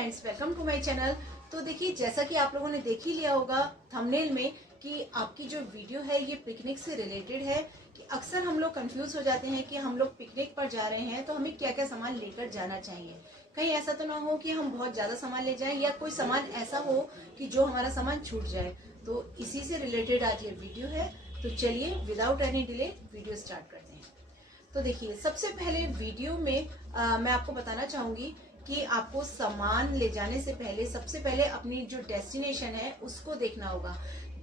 Friends, welcome to my channel. तो देखिए, जैसा कि आप लोगों ने देख ही लिया होगा थंबनेल में कि आपकी जो वीडियो है ये पिकनिक से रिलेटेड है। कि अक्सर हम लोग कंफ्यूज हो जाते हैं कि हम लोग पिकनिक पर जा रहे हैं तो हमें क्या क्या सामान लेकर जाना चाहिए। कहीं ऐसा तो ना हो कि हम बहुत ज्यादा सामान ले जाएं या कोई सामान ऐसा हो कि जो हमारा सामान छूट जाए। तो इसी से रिलेटेड आज ये वीडियो है। तो चलिए without any delay video start करते हैं। तो देखिए, सबसे पहले वीडियो में मैं आपको बताना चाहूंगी कि आपको सामान ले जाने से पहले सबसे पहले अपनी जो डेस्टिनेशन है उसको देखना होगा।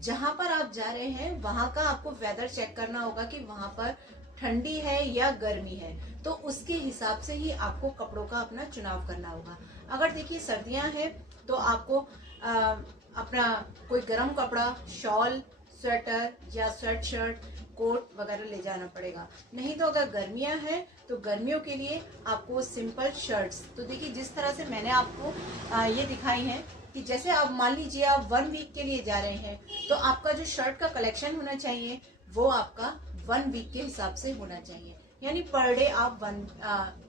जहां पर आप जा रहे हैं वहां का आपको वेदर चेक करना होगा कि वहां पर ठंडी है या गर्मी है। तो उसके हिसाब से ही आपको कपड़ों का अपना चुनाव करना होगा। अगर देखिए सर्दियां हैं तो आपको अपना कोई गर्म कपड़ा, शॉल, स्वेटर या स्वेट शर्ट, कोट वगैरह ले जाना पड़ेगा। नहीं तो अगर गर्मियां हैं तो गर्मियों के लिए आपको सिंपल शर्ट्स। तो देखिए, जिस तरह से मैंने आपको ये दिखाई है कि जैसे आप मान लीजिए आप 1 वीक के लिए जा रहे हैं तो आपका जो शर्ट का कलेक्शन होना चाहिए वो आपका 1 वीक के हिसाब से होना चाहिए। यानी पर डे आप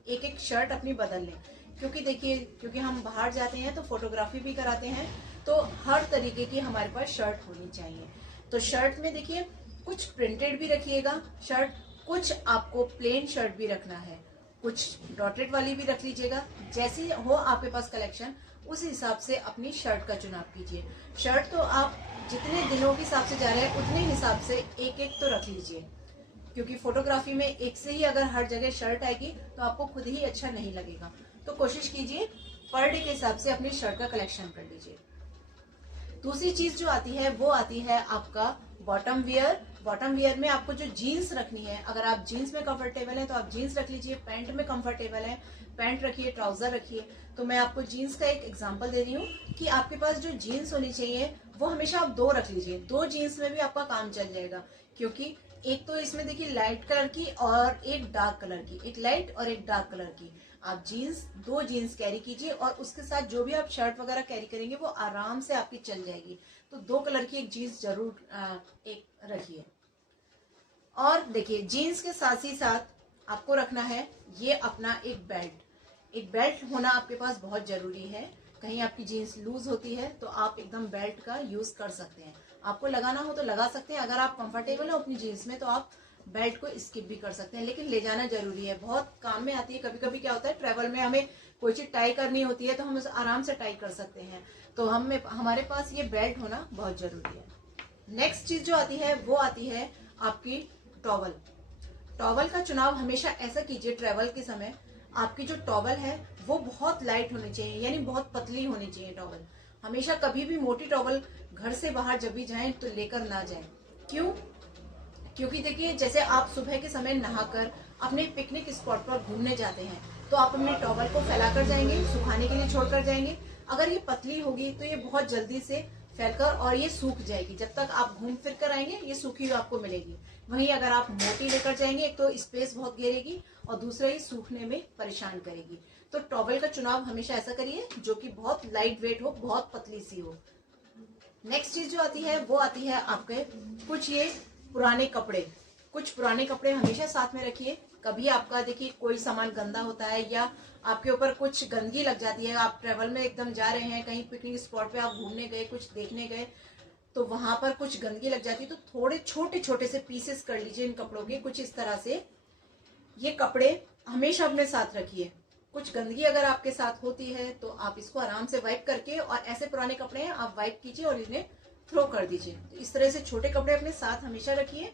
एक एक शर्ट अपनी बदल लें। क्योंकि देखिए, क्योंकि हम बाहर जाते हैं तो फोटोग्राफी भी कराते हैं, तो हर तरीके की हमारे पास शर्ट होनी चाहिए। तो शर्ट में देखिए, कुछ प्रिंटेड भी रखिएगा शर्ट, कुछ आपको प्लेन शर्ट भी रखना है, कुछ डॉटेड वाली भी रख लीजिएगा। जैसी हो आपके पास कलेक्शन उस हिसाब से अपनी शर्ट का चुनाव कीजिए। शर्ट तो आप जितने दिनों के हिसाब से जा रहे हैं उतने हिसाब से एक एक तो रख लीजिए। क्योंकि फोटोग्राफी में एक से ही अगर हर जगह शर्ट आएगी तो आपको खुद ही अच्छा नहीं लगेगा। तो कोशिश कीजिए पर डे के हिसाब से अपनी शर्ट का कलेक्शन कर लीजिए। दूसरी चीज जो आती है वो आती है आपका बॉटम वियर। बॉटम वियर में आपको जो जीन्स रखनी है, अगर आप जीन्स में कंफर्टेबल हैं तो आप जीन्स रख लीजिए। पैंट में कंफर्टेबल है, पैंट रखिए, ट्राउजर रखिए। तो मैं आपको जीन्स का एक एग्जांपल दे रही हूँ कि आपके पास जो जीन्स होनी चाहिए वो हमेशा आप 2 रख लीजिए। 2 जीन्स में भी आपका काम चल जाएगा। क्योंकि एक तो इसमें देखिए लाइट कलर की और एक डार्क कलर की, एक लाइट और एक डार्क कलर की। आप जीन्स 2 जीन्स कैरी कीजिए और उसके साथ जो भी आप शर्ट वगैरह कैरी करेंगे वो आराम से आपकी चल जाएगी। तो 2 कलर की एक जीन्स जरूर एक रखिए। और देखिए, जीन्स के साथ ही साथ आपको रखना है ये अपना एक बेल्ट। एक बेल्ट होना आपके पास बहुत जरूरी है। कहीं आपकी जीन्स लूज होती है तो आप एकदम बेल्ट का यूज कर सकते हैं। आपको लगाना हो तो लगा सकते हैं। अगर आप कंफर्टेबल हो अपनी जीन्स में तो आप बेल्ट को स्किप भी कर सकते हैं, लेकिन ले जाना जरूरी है, बहुत काम में आती है। कभी कभी क्या होता है, ट्रेवल में हमें कोई चीज टाई करनी होती है तो हम उसे आराम से टाई कर सकते हैं। तो हमारे पास ये बेल्ट होना बहुत जरूरी है। नेक्स्ट चीज जो आती है वो आती है आपकी टॉवल। टॉवल का चुनाव हमेशा ऐसा कीजिए ट्रेवल के समय, आपकी जो टॉवल है वो बहुत लाइट होनी चाहिए, यानी बहुत पतली होनी चाहिए टॉवल। हमेशा कभी भी मोटी टॉवल घर से बाहर जब भी जाएं तो लेकर ना जाएं। क्यों? क्योंकि देखिए, जैसे आप सुबह के समय नहाकर अपने पिकनिक स्पॉट पर घूमने जाते हैं तो आप अपने टॉवल को फैलाकर जाएंगे, सुखाने के लिए छोड़कर जाएंगे। अगर ये पतली होगी तो ये बहुत जल्दी से फैलकर और ये सूख जाएगी। जब तक आप घूम फिर कर आएंगे ये सूखी हुई आपको मिलेगी। वहीं अगर आप मोटी लेकर जाएंगे, एक तो स्पेस बहुत घेरेगी और दूसरा ही सूखने में परेशान करेगी। तो टॉवल का चुनाव हमेशा ऐसा करिए जो कि बहुत लाइट वेट हो, बहुत पतली सी हो। नेक्स्ट चीज जो आती है वो आती है आपके कुछ ये पुराने कपड़े। कुछ पुराने कपड़े हमेशा साथ में रखिए। कभी आपका देखिए कोई सामान गंदा होता है या आपके ऊपर कुछ गंदगी लग जाती है, आप ट्रेवल में एकदम जा रहे हैं, कहीं पिकनिक स्पॉट पे आप घूमने गए, कुछ देखने गए तो वहां पर कुछ गंदगी लग जाती है, तो थोड़े छोटे छोटे से पीसेस कर लीजिए इन कपड़ों के। कुछ इस तरह से ये कपड़े हमेशा अपने साथ रखिए। कुछ गंदगी अगर आपके साथ होती है तो आप इसको आराम से वाइप करके, और ऐसे पुराने कपड़े हैं आप वाइप कीजिए और इन्हें थ्रो कर दीजिए। तो इस तरह से छोटे कपड़े अपने साथ हमेशा रखिए।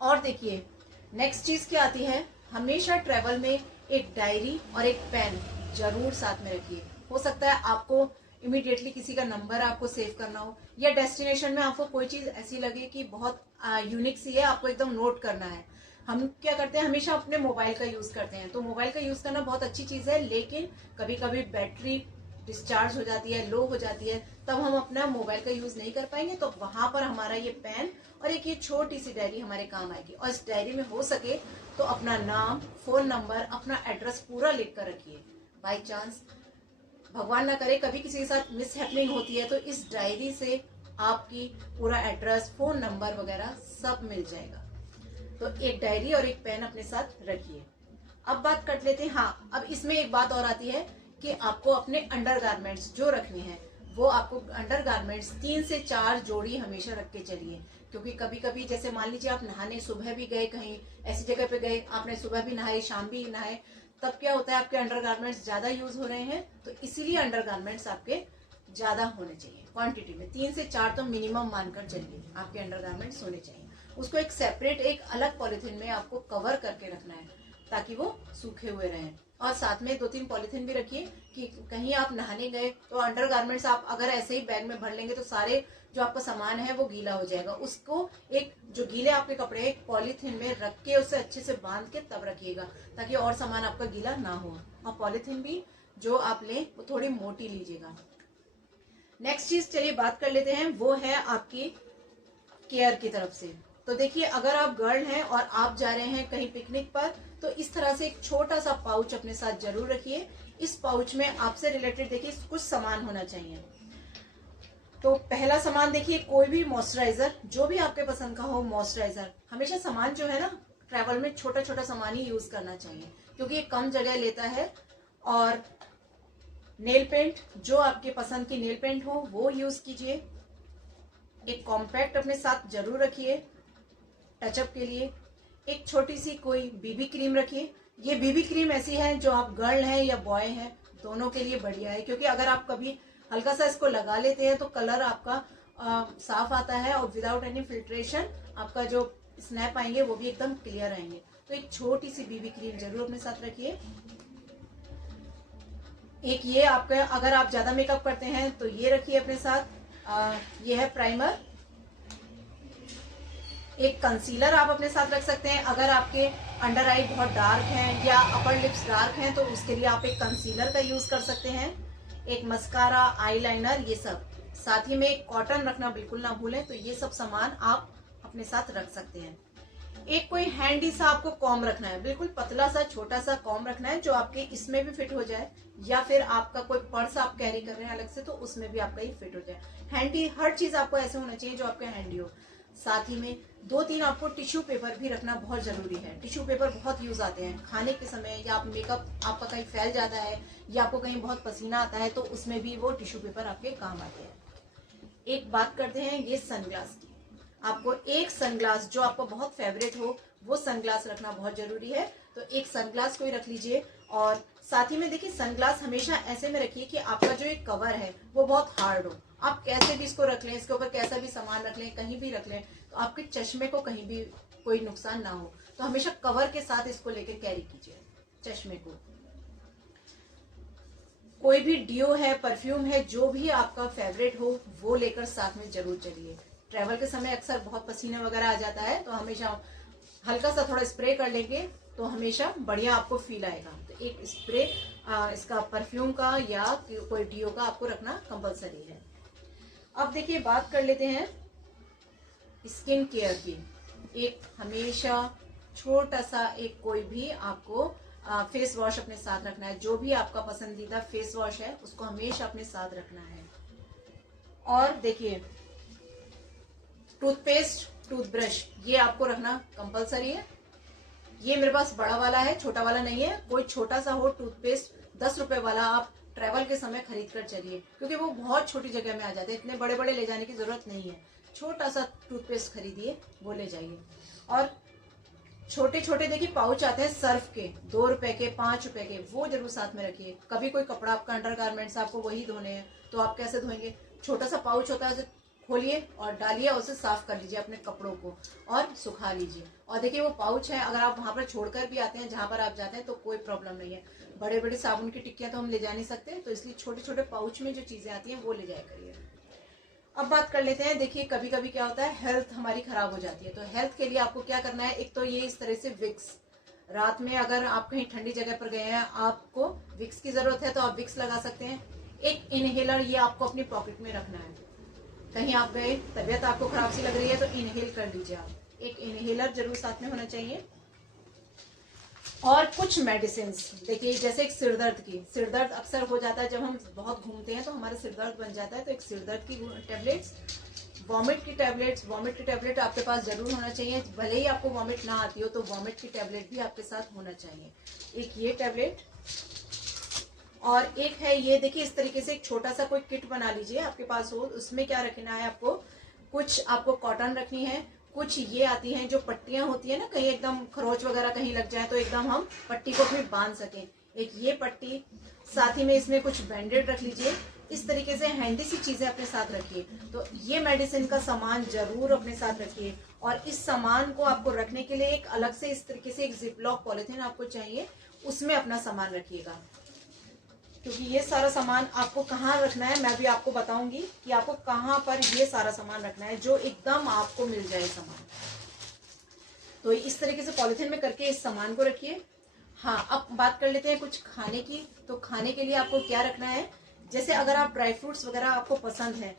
और देखिए, नेक्स्ट चीज क्या आती है, हमेशा ट्रेवल में एक डायरी और एक पेन जरूर साथ में रखिए। हो सकता है आपको इमीडिएटली किसी का नंबर आपको सेव करना हो, या डेस्टिनेशन में आपको कोई चीज ऐसी लगे कि बहुत यूनिक सी है, आपको एकदम नोट करना है। हम क्या करते हैं, हमेशा अपने मोबाइल का यूज करते हैं। तो मोबाइल का यूज करना बहुत अच्छी चीज है, लेकिन कभी कभी बैटरी डिस्चार्ज हो जाती है, लो हो जाती है, तब हम अपना मोबाइल का यूज नहीं कर पाएंगे। तो वहां पर हमारा ये पेन और एक ये छोटी सी डायरी हमारे काम आएगी। और इस डायरी में हो सके तो अपना नाम, फोन नंबर, अपना एड्रेस पूरा लिख कर रखिए। बाई चांस भगवान ना करे कभी किसी के साथ मिस हैपनिंग होती है तो इस डायरी से आपकी पूरा एड्रेस, फोन नंबर वगैरह सब मिल जाएगा। तो एक डायरी और एक पेन अपने साथ रखिए। अब बात कर लेते हैं, हाँ अब इसमें एक बात और आती है कि आपको अपने अंडरगारमेंट्स जो रखने हैं वो आपको अंडरगारमेंट्स 3 से 4 जोड़ी हमेशा रख के चलिए। क्योंकि कभी कभी जैसे मान लीजिए आप नहाने सुबह भी गए, कहीं ऐसी जगह पे गए, आपने सुबह भी नहाए शाम भी नहाए, तब क्या होता है आपके अंडरगारमेंट्स ज्यादा यूज हो रहे हैं, तो इसीलिए अंडरगारमेंट्स आपके ज्यादा होने चाहिए क्वांटिटी में। 3 से 4 तो मिनिमम मानकर चलिए आपके अंडरगारमेंट्स होने चाहिए। उसको एक सेपरेट एक अलग पॉलिथीन में आपको कवर करके रखना है ताकि वो सूखे हुए रहें। और साथ में 2-3 पॉलिथीन भी रखिए कि कहीं आप नहाने गए तो अंडरगारमेंट्स आप अगर ऐसे ही बैग में भर लेंगे तो सारे जो आपका सामान है वो गीला हो जाएगा। उसको एक जो गीले आपके कपड़े एक पॉलिथीन में रख के उसे अच्छे से बांध के तब रखिएगा ताकि और सामान आपका गीला ना हो। और पॉलिथीन भी जो आप लें वो थोड़ी मोटी लीजिएगा। नेक्स्ट चीज चलिए बात कर लेते हैं, वो है आपकी केयर की तरफ से। तो देखिए अगर आप गर्ल हैं और आप जा रहे हैं कहीं पिकनिक पर तो इस तरह से एक छोटा सा पाउच अपने साथ जरूर रखिए। इस पाउच में आपसे रिलेटेड देखिए कुछ सामान होना चाहिए। तो पहला सामान देखिए कोई भी मॉइस्चराइजर जो भी आपके पसंद का हो मॉइस्चराइजर। हमेशा सामान जो है ना ट्रैवल में छोटा छोटा सामान ही यूज करना चाहिए क्योंकि ये कम जगह लेता है। और नेल पेंट जो आपके पसंद की नेल पेंट हो वो यूज कीजिए। एक कॉम्पैक्ट अपने साथ जरूर रखिए टचअप के लिए। एक छोटी सी कोई बीबी क्रीम रखिए। ये बीबी क्रीम ऐसी है जो आप गर्ल हैं या बॉय हैं दोनों के लिए बढ़िया है क्योंकि अगर आप कभी हल्का सा इसको लगा लेते हैं तो कलर आपका साफ आता है और विदाउट एनी फिल्ट्रेशन आपका जो स्नैप आएंगे वो भी एकदम क्लियर आएंगे। तो एक छोटी सी बीबी क्रीम जरूर अपने साथ रखिए। एक ये आपका अगर आप ज्यादा मेकअप करते हैं तो ये रखिए अपने साथ। ये है प्राइमर। एक कंसीलर आप अपने साथ रख सकते हैं अगर आपके अंडर आई बहुत डार्क हैं या अपर लिप्स डार्क हैं तो उसके लिए आप एक कंसीलर का यूज कर सकते हैं। एक मस्कारा, आईलाइनर, ये सब। साथ ही में एक कॉटन रखना बिल्कुल ना भूलें। तो ये सब सामान आप अपने साथ रख सकते हैं। एक कोई हैंडी सा आपको कॉम रखना है, बिल्कुल पतला सा छोटा सा कॉम रखना है जो आपके इसमें भी फिट हो जाए या फिर आपका कोई पर्स आप कैरी कर रहे हैं अलग से तो उसमें भी आपका ये फिट हो जाए। हैंडी हर चीज आपको ऐसे होना चाहिए जो आपका हैंडी हो। साथ ही में 2-3 आपको टिश्यू पेपर भी रखना बहुत जरूरी है। टिश्यू पेपर बहुत यूज आते हैं खाने के समय या आप मेकअप आपका कहीं फैल जाता है या आपको कहीं बहुत पसीना आता है तो उसमें भी वो टिश्यू पेपर आपके काम आते हैं। एक बात करते हैं ये सनग्लास की। आपको एक सनग्लास जो आपको बहुत फेवरेट हो वो सनग्लास रखना बहुत जरूरी है। तो एक सनग्लास को ही रख लीजिए। और साथ ही में देखिए सनग्लास हमेशा ऐसे में रखिए कि आपका जो एक कवर है वो बहुत हार्ड हो। आप कैसे भी इसको रख लें, इसके ऊपर कैसा भी सामान रख लें, कहीं भी रख लें तो आपके चश्मे को कहीं भी कोई नुकसान ना हो। तो हमेशा कवर के साथ इसको लेकर कैरी कीजिए चश्मे को। कोई भी डियो है, परफ्यूम है, जो भी आपका फेवरेट हो वो लेकर साथ में जरूर चलिए। ट्रैवल के समय अक्सर बहुत पसीना वगैरह आ जाता है तो हमेशा हल्का सा थोड़ा स्प्रे कर लेंगे तो हमेशा बढ़िया आपको फील आएगा। तो एक स्प्रे इसका परफ्यूम का या कोई डियो का आपको रखना कंपलसरी है। अब देखिए बात कर लेते हैं स्किन केयर की। एक हमेशा छोटा सा एक कोई भी आपको फेस वॉश अपने साथ रखना है। जो भी आपका पसंदीदा फेस वॉश है उसको हमेशा अपने साथ रखना है। और देखिए टूथपेस्ट, टूथब्रश ये आपको रखना कंपलसरी है। ये मेरे पास बड़ा वाला है, छोटा वाला नहीं है। कोई छोटा सा हो टूथपेस्ट 10 रुपए वाला आप ट्रैवल के समय खरीद कर चलिए क्योंकि वो बहुत छोटी जगह में आ जाते हैं। इतने बड़े बड़े ले जाने की जरूरत नहीं है। छोटा सा टूथपेस्ट खरीदिए वो ले जाइए। और छोटे छोटे देखिए पाउच आते हैं सर्फ के 2 रुपए के, 5 रुपए के, वो जरूर साथ में रखिए। कभी कोई कपड़ा आपका अंडरगारमेंट्स आपको वही धोने हैं तो आप कैसे धोएंगे। छोटा सा पाउच होता है उसे खोलिए और डालिए, उसे साफ कर लीजिए अपने कपड़ों को और सुखा लीजिए। और देखिए वो पाउच है अगर आप वहां पर छोड़कर भी आते हैं जहां पर आप जाते हैं तो कोई प्रॉब्लम नहीं है। बड़े बड़े साबुन की टिक्कियां तो हम ले जा नहीं सकते तो इसलिए छोटे छोटे पाउच में जो चीजें आती हैं वो ले जाया करिए। अब बात कर लेते हैं। देखिए कभी कभी क्या होता है हेल्थ हमारी खराब हो जाती है तो हेल्थ के लिए आपको क्या करना है। एक तो ये इस तरह से विक्स, रात में अगर आप कहीं ठंडी जगह पर गए हैं आपको विक्स की जरूरत है तो आप विक्स लगा सकते हैं। एक इनहेलर ये आपको अपनी पॉकेट में रखना है। कहीं आप गए, तबीयत आपको खराब सी लग रही है तो इनहेल कर लीजिए आप। एक इनहेलर जरूर साथ में होना चाहिए। और कुछ मेडिसिन देखिए जैसे एक सिरदर्द की, सिरदर्द अक्सर हो जाता है जब हम बहुत घूमते हैं तो हमारा सिरदर्द बन जाता है तो एक सिरदर्द की टेबलेट्स, वॉमिट की टेबलेट आपके पास जरूर होना चाहिए। भले ही आपको वॉमिट ना आती हो तो वॉमिट की टेबलेट भी आपके साथ होना चाहिए। एक ये टेबलेट और एक है ये देखिए, इस तरीके से एक छोटा सा कोई किट बना लीजिए आपके पास हो। उसमें क्या रखना है आपको, कुछ आपको कॉटन रखनी है, कुछ ये आती हैं जो पट्टियां होती है ना, कहीं एकदम खरोच वगैरह कहीं लग जाए तो एकदम हम पट्टी को अपनी बांध सकें, एक ये पट्टी, साथ ही में इसमें कुछ बैंडेड रख लीजिए। इस तरीके से हैंडी सी चीजें अपने साथ रखिए। तो ये मेडिसिन का सामान जरूर अपने साथ रखिए। और इस सामान को आपको रखने के लिए एक अलग से इस तरीके से एक जिपलॉक पॉलिथीन आपको चाहिए, उसमें अपना सामान रखिएगा। क्योंकि ये सारा सामान आपको कहाँ रखना है मैं भी आपको बताऊंगी कि आपको कहाँ पर ये सारा सामान रखना है जो एकदम आपको मिल जाए सामान। तो इस तरीके से पॉलिथीन में करके इस सामान को रखिए। हाँ, अब बात कर लेते हैं कुछ खाने की। तो खाने के लिए आपको क्या रखना है, जैसे अगर आप ड्राई फ्रूट्स वगैरह आपको पसंद है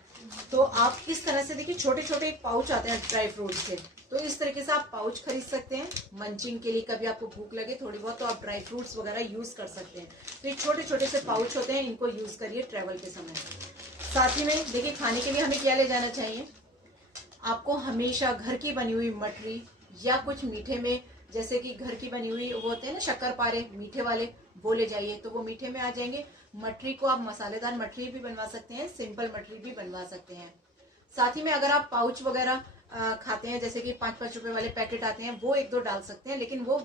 तो आप इस तरह से देखिए, छोटे छोटे एक पाउच आते हैं ड्राई फ्रूट्स के, तो इस तरीके से आप पाउच खरीद सकते हैं मंचिंग के लिए। कभी आपको भूख लगे थोड़ी बहुत तो आप ड्राई फ्रूट्स वगैरह यूज कर सकते हैं। तो ये छोटे छोटे से पाउच होते हैं, इनको यूज करिए ट्रेवल के समय। साथ ही में देखिए, खाने के लिए हमें क्या ले जाना चाहिए, आपको हमेशा घर की बनी हुई मठरी या कुछ मीठे में, जैसे कि घर की बनी हुई वो होते हैं ना शक्करपारे मीठे वाले, वो ले जाइए तो वो मीठे में आ जाएंगे। मठरी को आप मसालेदार मठरी भी बनवा सकते हैं, सिंपल मठरी भी बनवा सकते हैं। साथ ही में अगर आप पाउच वगैरह खाते हैं, जैसे कि 5-5 रुपए वाले पैकेट आते हैं, वो 1-2 डाल सकते हैं, लेकिन वो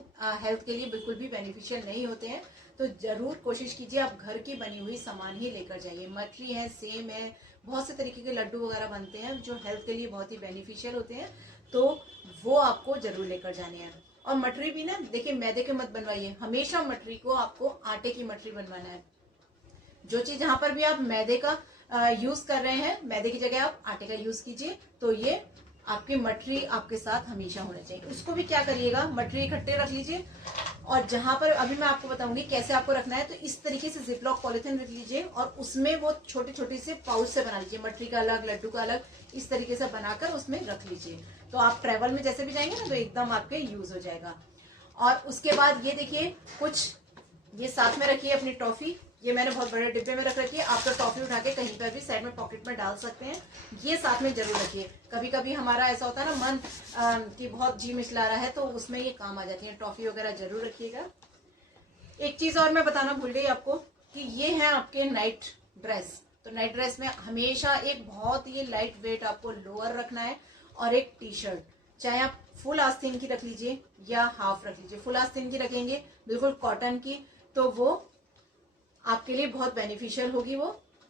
हेल्थ के लिए बिल्कुल भी बेनिफिशियल नहीं होते हैं। तो जरूर कोशिश कीजिए आप घर की बनी हुई सामान ही लेकर जाइए। मठरी है, सेम है, बहुत से तरीके के लड्डू वगैरह बनते हैं जो हेल्थ के लिए बहुत ही बेनिफिशियल होते हैं, तो वो आपको जरूर लेकर जाने हैं। और मठरी भी ना देखिए, मैदे के मत बनवाइए, हमेशा मठरी को आपको आटे की मठरी बनवाना है। जो चीज जहां पर भी आप मैदे का यूज कर रहे हैं, मैदे की जगह आप आटे का यूज कीजिए, तो ये आपकी मठरी आपके साथ हमेशा होना चाहिए। उसको भी क्या करिएगा, मठरी इकट्ठे रख लीजिए, और जहां पर अभी मैं आपको बताऊंगी कैसे आपको रखना है, तो इस तरीके से जिपलॉक पॉलिथीन रख लीजिए और उसमें वो छोटे छोटे से पाउच से बना लीजिए, मठरी का अलग, लड्डू का अलग, इस तरीके से बनाकर उसमें रख लीजिए। तो आप ट्रेवल में जैसे भी जाएंगे ना तो एकदम आपके यूज हो जाएगा। और उसके बाद ये देखिए, कुछ ये साथ में रखिए अपनी टॉफी, ये मैंने बहुत बड़े डिब्बे में रख रखी है, आप तो टॉफी उठा के कहीं पर भी साइड में पॉकेट में डाल सकते हैं, ये साथ में जरूर रखिए। कभी कभी हमारा ऐसा होता है ना मन कि बहुत जी मिचला रहा है, तो उसमें ये काम आ जाती है, टॉफी वगैरह जरूर रखिएगा। एक चीज और मैं बताना भूल गई आपको कि ये है आपके नाइट ड्रेस। तो नाइट ड्रेस में हमेशा एक बहुत ही लाइट वेट आपको लोअर रखना है और एक टी शर्ट, चाहे आप फुल आस्तीन की रख लीजिए या हाफ रख लीजिए। फुल आस्तीन की रखेंगे बिल्कुल कॉटन की, तो वो आपके लिए बहुत बेनिफिशियल होगी वो,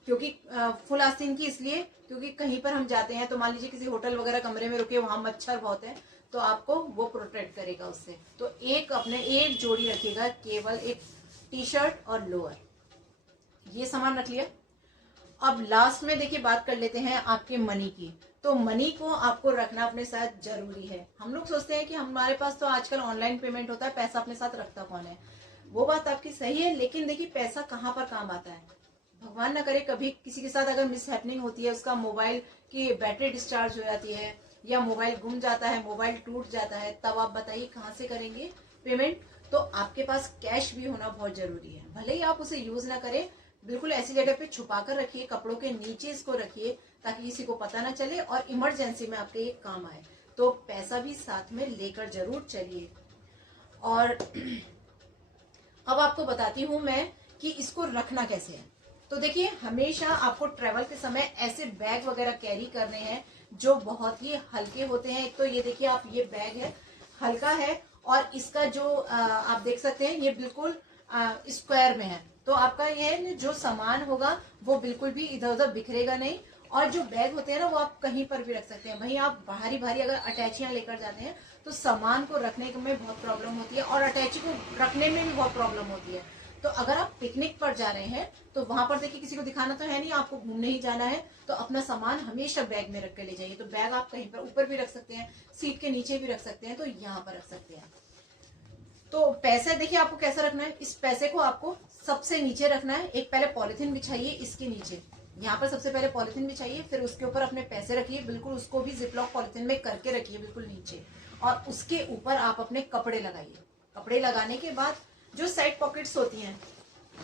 क्योंकि फुल आस्तीन की इसलिए क्योंकि कहीं पर हम जाते हैं तो मान लीजिए किसी होटल वगैरह कमरे में रुके, वहां मच्छर बहुत है, तो आपको वो प्रोटेक्ट करेगा उससे। तो एक अपने एक जोड़ी रखिएगा, केवल एक टी शर्ट और लोअर, ये सामान रख लिया। अब लास्ट में देखिए बात कर लेते हैं आपके मनी की। तो मनी को आपको रखना अपने साथ जरूरी है। हम लोग सोचते हैं कि हमारे पास तो आजकल ऑनलाइन पेमेंट होता है, पैसा अपने साथ रखता कौन है। वो बात आपकी सही है, लेकिन देखिए पैसा कहाँ पर काम आता है, भगवान ना करे कभी किसी के साथ अगर मिस हैपनिंग होती है, उसका मोबाइल की बैटरी डिस्चार्ज हो जाती है या मोबाइल गुम जाता है, मोबाइल टूट जाता है, तब आप बताइए कहाँ से करेंगे पेमेंट। तो आपके पास कैश भी होना बहुत जरूरी है, भले ही आप उसे यूज ना करें, बिल्कुल ऐसी जगह पे छुपा कर रखिए, कपड़ों के नीचे इसको रखिए ताकि किसी को पता ना चले और इमरजेंसी में आपके ये काम आए। तो पैसा भी साथ में लेकर जरूर चलिए। और अब आपको बताती हूँ मैं कि इसको रखना कैसे है। तो देखिए, हमेशा आपको ट्रेवल के समय ऐसे बैग वगैरह कैरी करने हैं जो बहुत ही हल्के होते हैं। एक तो ये देखिए, आप ये बैग है, हल्का है, और इसका जो आप देख सकते हैं ये बिल्कुल स्क्वायर में है, तो आपका ये जो सामान होगा वो बिल्कुल भी इधर उधर बिखरेगा नहीं। और जो बैग होते हैं ना वो आप कहीं पर भी रख सकते हैं। वहीं आप भारी भारी अगर अटैचियां लेकर जाते हैं तो सामान को रखने में बहुत प्रॉब्लम होती है और अटैची को रखने में भी बहुत प्रॉब्लम होती है। तो अगर आप पिकनिक पर जा रहे हैं तो वहां पर देखिए किसी को दिखाना तो है नहीं, आपको घूमने ही जाना है, तो अपना सामान हमेशा बैग में रख के ले जाइए। तो बैग आप कहीं पर ऊपर भी रख सकते हैं, सीट के नीचे भी रख सकते हैं, तो यहाँ पर रख सकते हैं। तो पैसे देखिए आपको कैसा रखना है, इस पैसे को आपको सबसे नीचे रखना है। एक पहले पॉलिथीन बिछाइए इसके नीचे, यहाँ पर सबसे पहले पॉलिथीन बिछाइए, फिर उसके ऊपर अपने पैसे रखिए, बिल्कुल उसको भी जिपलॉक पॉलिथीन में करके रखिए बिल्कुल नीचे, और उसके ऊपर आप अपने कपड़े लगाइए। कपड़े लगाने के बाद जो साइड पॉकेट्स होती हैं,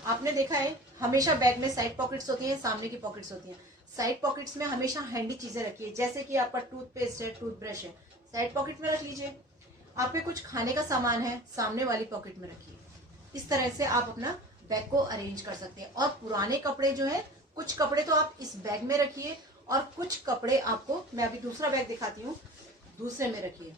आपने देखा है हमेशा बैग में साइड पॉकेट्स होती हैं, सामने की पॉकेट्स होती हैं। साइड पॉकेट्स में हमेशा हैंडी चीजें रखिए, जैसे कि आपका टूथपेस्ट है, टूथब्रश है, साइड पॉकेट में रख लीजिए। आपके कुछ खाने का सामान है, सामने वाली पॉकेट में रखिए। इस तरह से आप अपना बैग को अरेंज कर सकते हैं। और पुराने कपड़े जो है, कुछ कपड़े तो आप इस बैग में रखिए और कुछ कपड़े आपको, मैं अभी दूसरा बैग दिखाती हूँ, दूसरे में रखिए।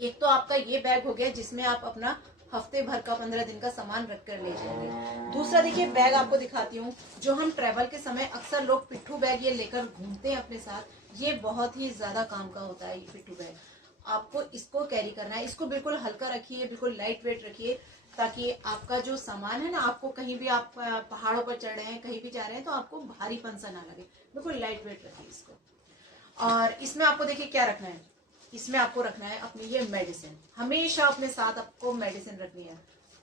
एक तो आपका ये बैग हो गया जिसमें आप अपना हफ्ते भर का 15 दिन का सामान रख कर ले जाएंगे। दूसरा देखिए बैग आपको दिखाती हूँ, जो हम ट्रेवल के समय अक्सर लोग पिट्ठू बैग ये लेकर घूमते हैं अपने साथ। ये बहुत ही ज्यादा काम का होता है ये पिट्ठू बैग। आपको इसको कैरी करना है, इसको बिल्कुल हल्का रखिए, बिल्कुल लाइट वेट रखिए, ताकि आपका जो सामान है ना, आपको कहीं भी आप पहाड़ों पर चढ़ रहे हैं, कहीं भी जा रहे हैं, तो आपको भारीपन सा ना लगे। बिल्कुल लाइट वेट रखिए इसको। और इसमें आपको देखिए क्या रखना है, इसमें आपको रखना है अपनी ये मेडिसिन। हमेशा अपने साथ आपको मेडिसिन रखनी है,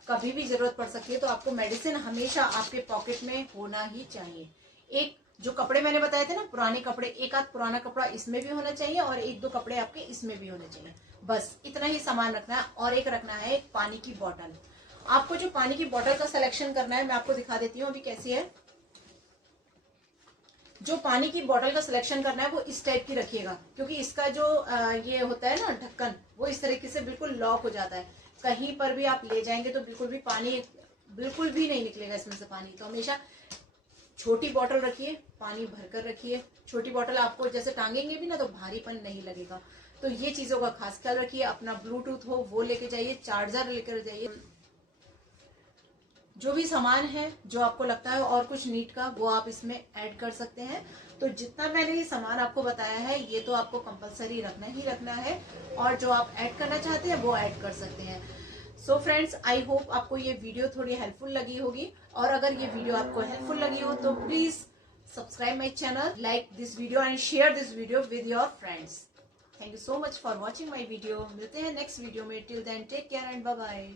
कभी भी जरूरत पड़ सकती है, तो आपको मेडिसिन हमेशा आपके पॉकेट में होना ही चाहिए। एक जो कपड़े मैंने बताए थे ना, पुराने कपड़े, एक आध पुराना कपड़ा इसमें भी होना चाहिए और एक दो कपड़े आपके इसमें भी होने चाहिए। बस इतना ही सामान रखना है। और एक रखना है एक पानी की बोतल। आपको जो पानी की बोतल का सिलेक्शन करना है, मैं आपको दिखा देती हूँ अभी कैसी है। जो पानी की बोतल का सिलेक्शन करना है वो इस टाइप की रखिएगा, क्योंकि इसका जो ये होता है ना ढक्कन, वो इस तरीके से बिल्कुल लॉक हो जाता है। कहीं पर भी आप ले जाएंगे तो बिल्कुल भी पानी, बिल्कुल भी नहीं निकलेगा इसमें से पानी। तो हमेशा छोटी बोतल रखिए, पानी भरकर रखिए। छोटी बोतल आपको जैसे टांगेंगे भी ना तो भारीपन नहीं लगेगा। तो ये चीजों का खास ख्याल रखिए। अपना ब्लूटूथ हो वो लेके जाइए, चार्जर लेकर जाइए। जो भी सामान है जो आपको लगता है और कुछ नीड का, वो आप इसमें ऐड कर सकते हैं। तो जितना मैंने ये सामान आपको बताया है, ये तो आपको कंपलसरी रखना ही रखना है, और जो आप ऐड करना चाहते हैं वो ऐड कर सकते हैं। सो फ्रेंड्स, आई होप आपको ये वीडियो थोड़ी हेल्पफुल लगी होगी। और अगर ये वीडियो आपको हेल्पफुल लगी हो तो please subscribe my channel, like this video and share this video with your friends. Thank you so much for watching my video. मिलते हैं नेक्स्ट वीडियो में। Till then take care and bye bye.